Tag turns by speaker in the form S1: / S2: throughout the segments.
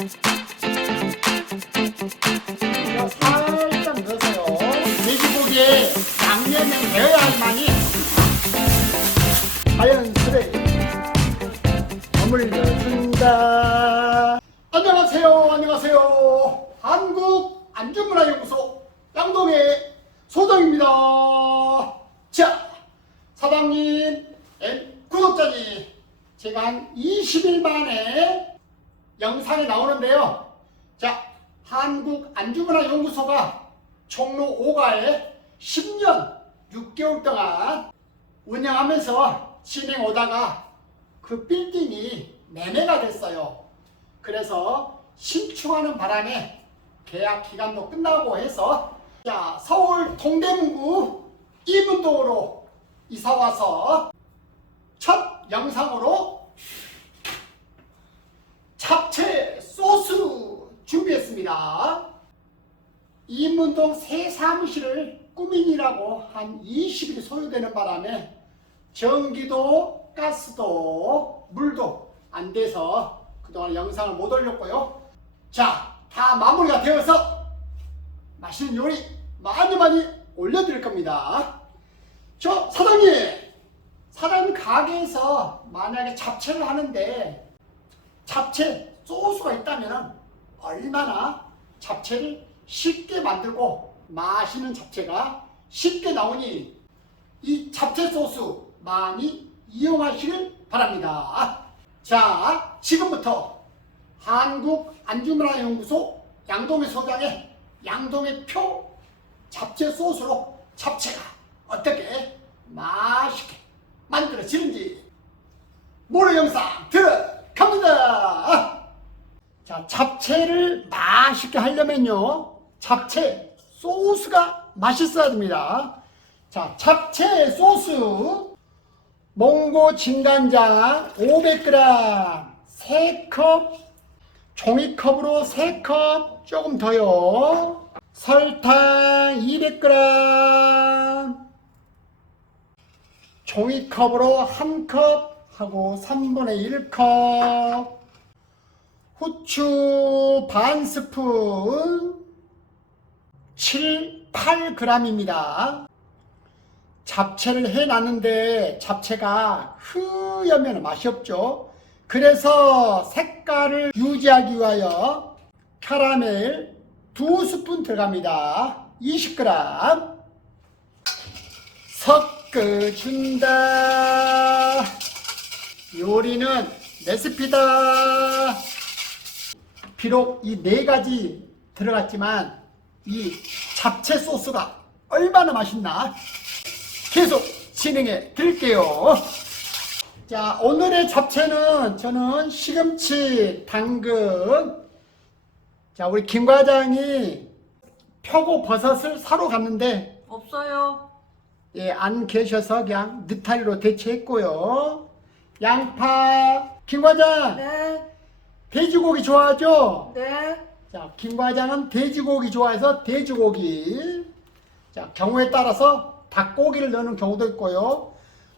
S1: 이거 살짝 넣어서요. 돼지고기에 양념이 되어야만이 자연스레 버물려준다. 안녕하세요. 안녕하세요. 한국 안전문화연구소 양동의 소장입니다. 자, 사장님, 앤 구독자님, 제가 한 20일 만에 영상이 나오는데요. 자, 한국 안주문화 연구소가 종로 5가에 10년 6개월 동안 운영하면서 진행 오다가 그 빌딩이 매매가 됐어요. 그래서 신축하는 바람에 계약 기간도 끝나고 해서 자, 서울 동대문구 이문동으로 이사 와서 첫 영상으로 잡채 소스 준비했습니다. 이문동 새 사무실을 꾸민이라고 한 20일 소요되는 바람에 전기도 가스도 물도 안 돼서 그동안 영상을 못 올렸고요. 자, 다 마무리가 되어서 맛있는 요리 많이 많이 올려드릴 겁니다. 저 사장님, 사장님 가게에서 만약에 잡채를 하는데 잡채 소스가 있다면 얼마나 잡채를 쉽게 만들고 맛있는 잡채가 쉽게 나오니 이 잡채 소스 많이 이용하시길 바랍니다. 자, 지금부터 한국 안주문화 연구소 양동의 소장의 양동의 표 잡채 소스로 잡채가 어떻게 맛있게 만들어지는지 모로 영상 들어갑니다. 자, 잡채를 맛있게 하려면요, 잡채 소스가 맛있어야 됩니다. 자, 잡채 소스, 몽고 진간장 500g, 3컵, 종이컵으로 3컵, 조금 더요. 설탕 200g, 종이컵으로 1컵 하고 3분의 1컵, 후추 반 스푼 7, 8g입니다. 잡채를 해놨는데 잡채가 흐여면 맛이 없죠. 그래서 색깔을 유지하기 위하여 캐러멜 두 스푼 들어갑니다. 20g 섞어준다. 요리는 레시피다. 비록 이 네 가지 들어갔지만 이 잡채 소스가 얼마나 맛있나 계속 진행해 드릴게요. 자, 오늘의 잡채는 저는 시금치, 당근. 자, 우리 김 과장이 표고 버섯을 사러 갔는데
S2: 없어요.
S1: 예, 안 계셔서 그냥 느타리로 대체했고요. 양파, 김 과장
S2: 네,
S1: 돼지고기 좋아하죠?
S2: 네.
S1: 자, 김 과장은 돼지고기 좋아해서 돼지고기. 자, 경우에 따라서 닭고기를 넣는 경우도 있고요.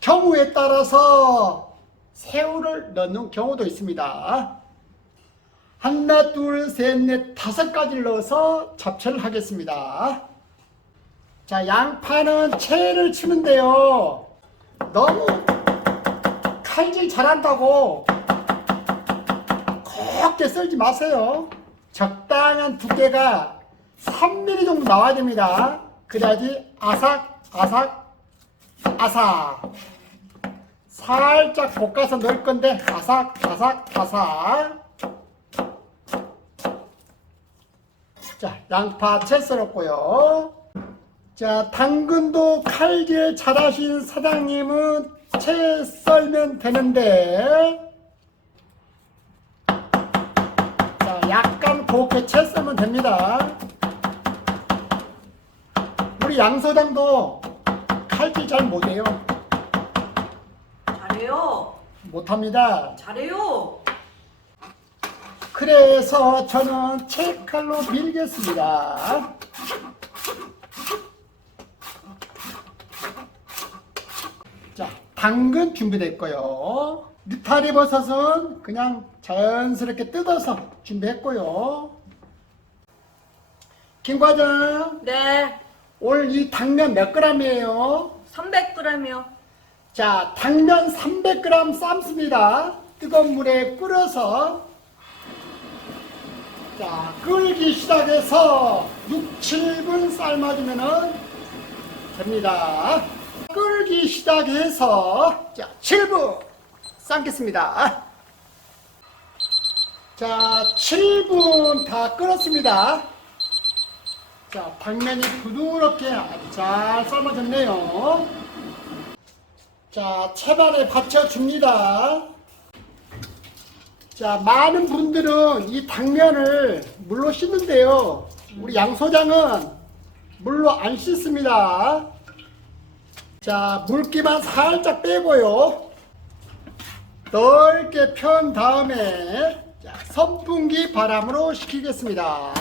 S1: 경우에 따라서 새우를 넣는 경우도 있습니다. 하나, 둘, 셋, 넷, 다섯 가지를 넣어서 잡채를 하겠습니다. 자, 양파는 채를 치는데요. 너무 칼질 잘한다고 곱게 썰지 마세요. 적당한 두께가 3mm 정도 나와야 됩니다. 그래야지 아삭, 아삭, 아삭. 살짝 볶아서 넣을 건데 아삭, 아삭, 아삭. 자, 양파 채 썰었고요. 자, 당근도 칼질 잘하신 사장님은 채 썰면 되는데 자, 곱게 채 썰면 됩니다. 우리 양소장도 칼질 잘 못해요.
S2: 잘해요.
S1: 못합니다.
S2: 잘해요.
S1: 그래서 저는 채칼로 밀겠습니다. 자, 당근 준비됐고요. 느타리 버섯은 그냥 자연스럽게 뜯어서 준비했고요. 김 과장,
S2: 네.
S1: 오늘 이 당면 몇 g이에요?
S2: 300g이요.
S1: 자, 당면 300g 삶습니다. 뜨거운 물에 끓여서 자, 끓기 시작해서 6, 7분 삶아주면은 됩니다. 끓기 시작해서 자, 7분 삶겠습니다. 자, 7분 다 끓었습니다. 자, 당면이 부드럽게 아주 잘 삶아졌네요. 자, 채반에 받쳐줍니다. 자, 많은 분들은 이 당면을 물로 씻는데요. 우리 양 소장은 물로 안 씻습니다. 자, 물기만 살짝 빼고요. 넓게 편 다음에 자, 선풍기 바람으로 식히겠습니다.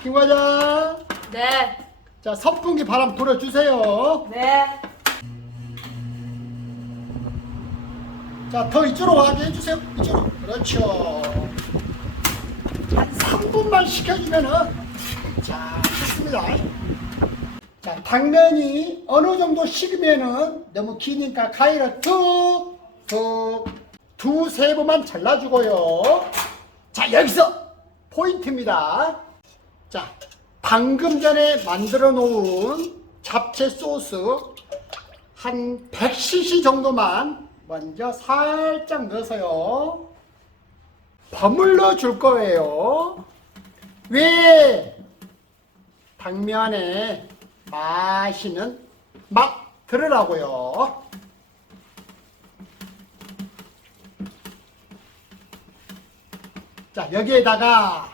S1: 김 과장,
S2: 네.
S1: 자, 선풍기 바람 불어주세요.
S2: 네.
S1: 자, 더 이쪽으로 와게 해주세요. 이쪽으로. 그렇죠. 한 3분만 식혀주면은, 자, 좋습니다. 자, 당면이 어느 정도 식으면은 너무 기니까 가위로 툭, 툭, 두 세 번만 잘라주고요. 자, 여기서 포인트입니다. 자, 방금 전에 만들어 놓은 잡채 소스 한 100cc 정도만 먼저 살짝 넣어서요. 버물러 줄 거예요. 왜? 당면에 맛있는 맛 들으라고요. 자, 여기에다가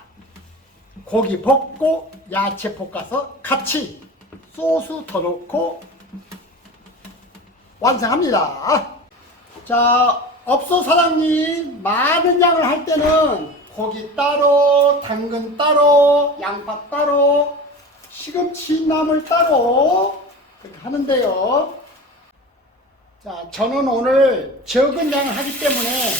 S1: 고기 볶고 야채 볶아서 같이 소스 더 넣고 완성합니다. 자, 업소 사장님 많은 양을 할 때는 고기 따로, 당근 따로, 양파 따로, 시금치 나물 따로 그렇게 하는데요. 자, 저는 오늘 적은 양을 하기 때문에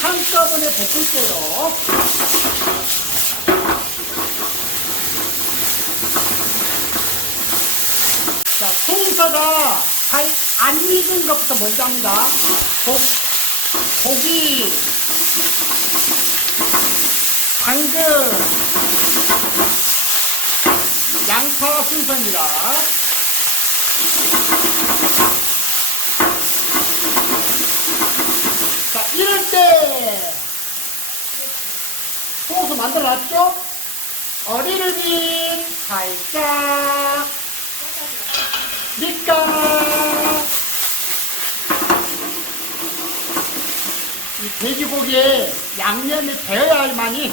S1: 한꺼번에 볶을게요. 자, 송사가 잘 안 익은 것부터 먼저 합니다. 고, 고기, 당근, 양파 순서입니다. 자, 이럴 때 소스 만들어 놨죠? 어리를 빛 살짝 밑간 이 돼지고기에 양념이 되어야만이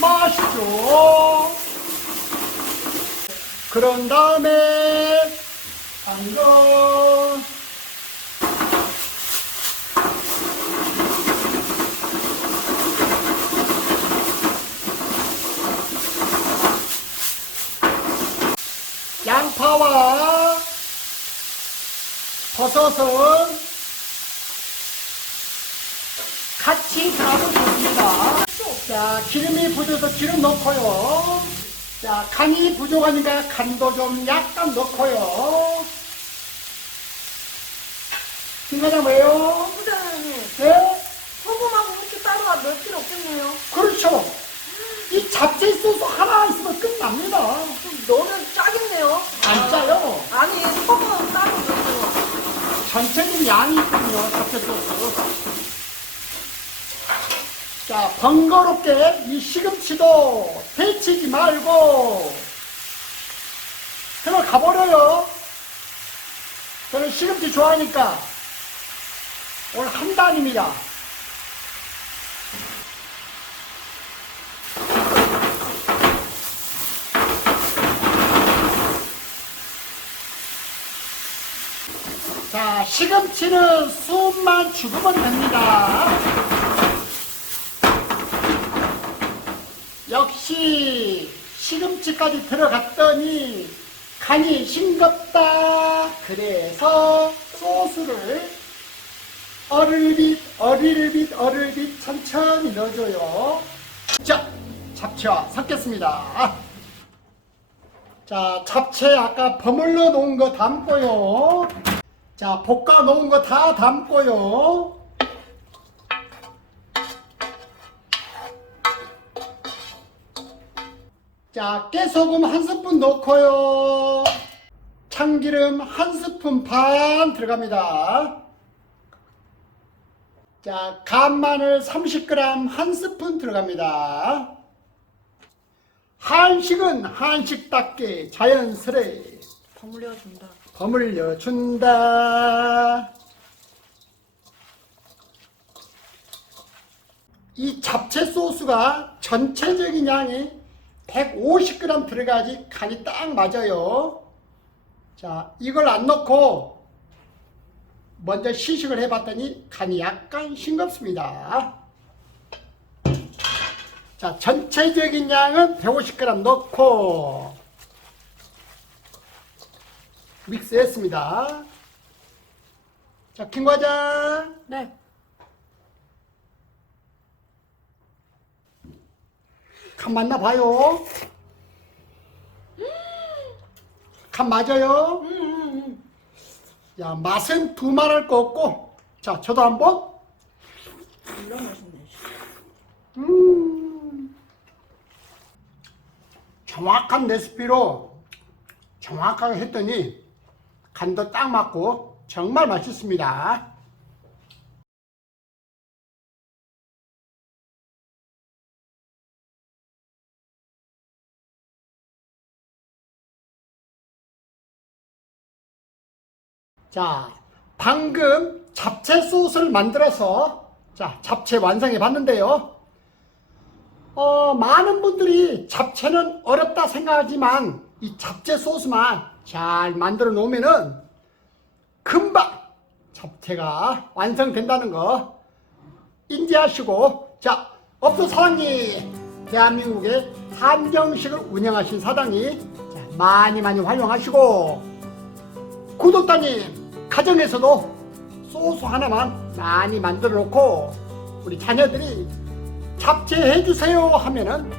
S1: 맛있죠. 그런 다음에 당근 양파와 버섯은 같이 담아줍니다. 자, 기름이 부족해서 기름 넣고요. 자, 간이 부족하니까 간도 좀 약간 넣고요. 김과장 왜요?
S2: 부장님,
S1: 네?
S2: 소금하고 후추 따로 넣을 필요 없겠네요.
S1: 그렇죠. 이 잡채 소스 하나 있으면 끝납니다.
S2: 좀 넣으면 짜겠네요.
S1: 안 짜요.
S2: 아니, 소금 따로 넣어요.
S1: 전체적인 양이 있군요, 잡채 소스. 자, 번거롭게 이 시금치도 데치지 말고 그냥 가버려요. 저는 시금치 좋아하니까 오늘 한 단입니다. 자, 시금치는 숨만 죽으면 됩니다. 역시 시금치까지 들어갔더니 간이 싱겁다. 그래서 소스를 어릴빗, 어릴빗, 어릴빗 천천히 넣어줘요. 자, 잡채와 섞겠습니다. 자, 잡채 아까 버물러 놓은 거 담고요. 자, 볶아 놓은 거 다 담고요. 자, 깨소금 한 스푼 넣고요. 참기름 한 스푼 반 들어갑니다. 자, 간 마늘 30g 한 스푼 들어갑니다. 한식은 한식답게 자연스레
S2: 버무려 준다.
S1: 버물려 준다. 이 잡채 소스가 전체적인 양이 150g 들어가야지 간이 딱 맞아요. 자, 이걸 안 넣고 먼저 시식을 해봤더니 간이 약간 싱겁습니다. 자, 전체적인 양은 150g 넣고 믹스했습니다. 자, 김과장.
S2: 네.
S1: 간 맞나 봐요. 간 맞아요. 야, 맛은 두말할 거 없고. 자, 저도 한번. 음. 정확한 레시피로 정확하게 했더니 간도 딱 맞고 정말 맛있습니다. 자, 방금 잡채 소스를 만들어서 자, 잡채 완성해 봤는데요. 어, 많은 분들이 잡채는 어렵다 생각하지만 이 잡채 소스만 잘 만들어 놓으면은 금방 잡채가 완성된다는 거 인지하시고 자, 업소 사장님 대한민국의 한정식을 운영하신 사장님 자, 많이 많이 활용하시고 구독자님 가정에서도 소스 하나만 많이 만들어 놓고 우리 자녀들이 잡채 해 주세요 하면은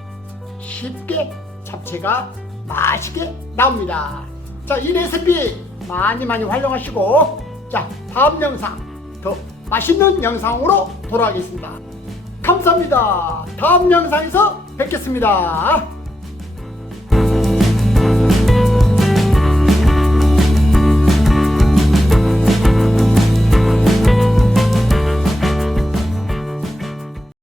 S1: 쉽게 잡채가 맛있게 나옵니다. 자, 이 레시피 많이 많이 활용하시고 자, 다음 영상 더 맛있는 영상으로 돌아가겠습니다. 감사합니다. 다음 영상에서 뵙겠습니다.